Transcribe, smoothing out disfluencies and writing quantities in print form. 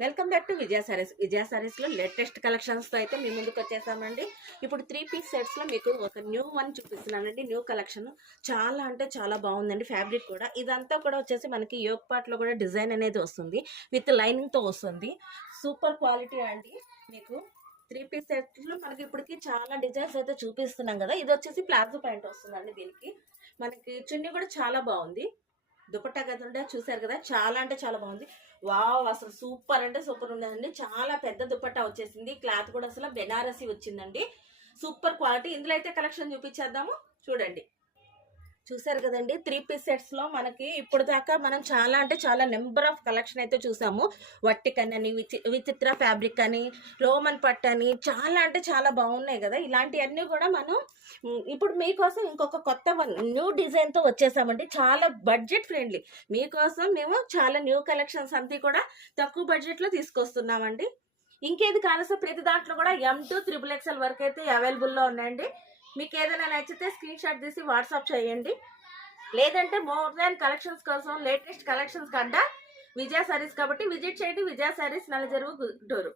Welcome back to Vijaya sarees. Vijaya సారీస్లో latest కలెక్షన్స్తో అయితే మీ ముందుకు వచ్చేసామండి. ఇప్పుడు 3 పీస్ సెట్స్లో మీకు ఒక న్యూ వన్ చూపిస్తున్నానండి. న్యూ కలెక్షన్ చాలా అంటే చాలా బాగుందండి. ఫ్యాబ్రిక్ కూడా ఇదంతా కూడా వచ్చేసి మనకి యోగ్ పార్ట్లో కూడా డిజైన్ అనేది వస్తుంది, విత్ లైనింగ్తో వస్తుంది. సూపర్ క్వాలిటీ అండి. మీకు 3 పీస్ సెట్లో మనకి ఇప్పటికి చాలా డిజైన్స్ అయితే చూపిస్తున్నాం కదా. ఇది వచ్చేసి ప్లాజో ప్యాంట్ వస్తుందండి. దీనికి మనకి చున్నీ కూడా చాలా బాగుంది. దుపట్టా కదంటే చూసారు కదా, చాలా అంటే చాలా బాగుంది. వావ్, అసలు సూపర్ అంటే సూపర్ ఉండదండి. చాలా పెద్ద దుపట్టా వచ్చేసింది. క్లాత్ కూడా అసలు బెనారసి వచ్చిందండి. Super quality. ఇందులో అయితే కలెక్షన్ చూపించేద్దాము, చూడండి. చూసారు కదండి, 3 పీస్ సెట్స్లో మనకి ఇప్పుడు దాకా మనం చాలా అంటే చాలా నెంబర్ ఆఫ్ కలెక్షన్ అయితే చూసాము. వట్టికన్ అని, విచిత్ర ఫ్యాబ్రిక్ అని, రోమన్ పట్టు అని, చాలా అంటే చాలా బాగున్నాయి కదా. ఇలాంటివన్నీ కూడా మనం ఇప్పుడు మీకోసం ఇంకొక కొత్త వన్ న్యూ డిజైన్తో వచ్చేసామండి. చాలా బడ్జెట్ ఫ్రెండ్లీ మీకోసం మేము చాలా న్యూ కలెక్షన్స్ అంతా కూడా తక్కువ బడ్జెట్లో తీసుకొస్తున్నామండి. ఇంకేది కావాల్సిన ప్రతి దాంట్లో కూడా M2 XXL వరకు అయితే అవైలబుల్లో ఉన్నాయండి. మీకు ఏదైనా నచ్చితే స్క్రీన్ షాట్ తీసి వాట్సాప్ చేయండి. లేదంటే మోర్ దాన్ కలెక్షన్స్ కోసం, లేటెస్ట్ కలెక్షన్స్ కంటే విజయ సారీస్ కాబట్టి విజిట్ చేయండి. విజయ సారీస్, నల్లజరువు, గుంటూరు.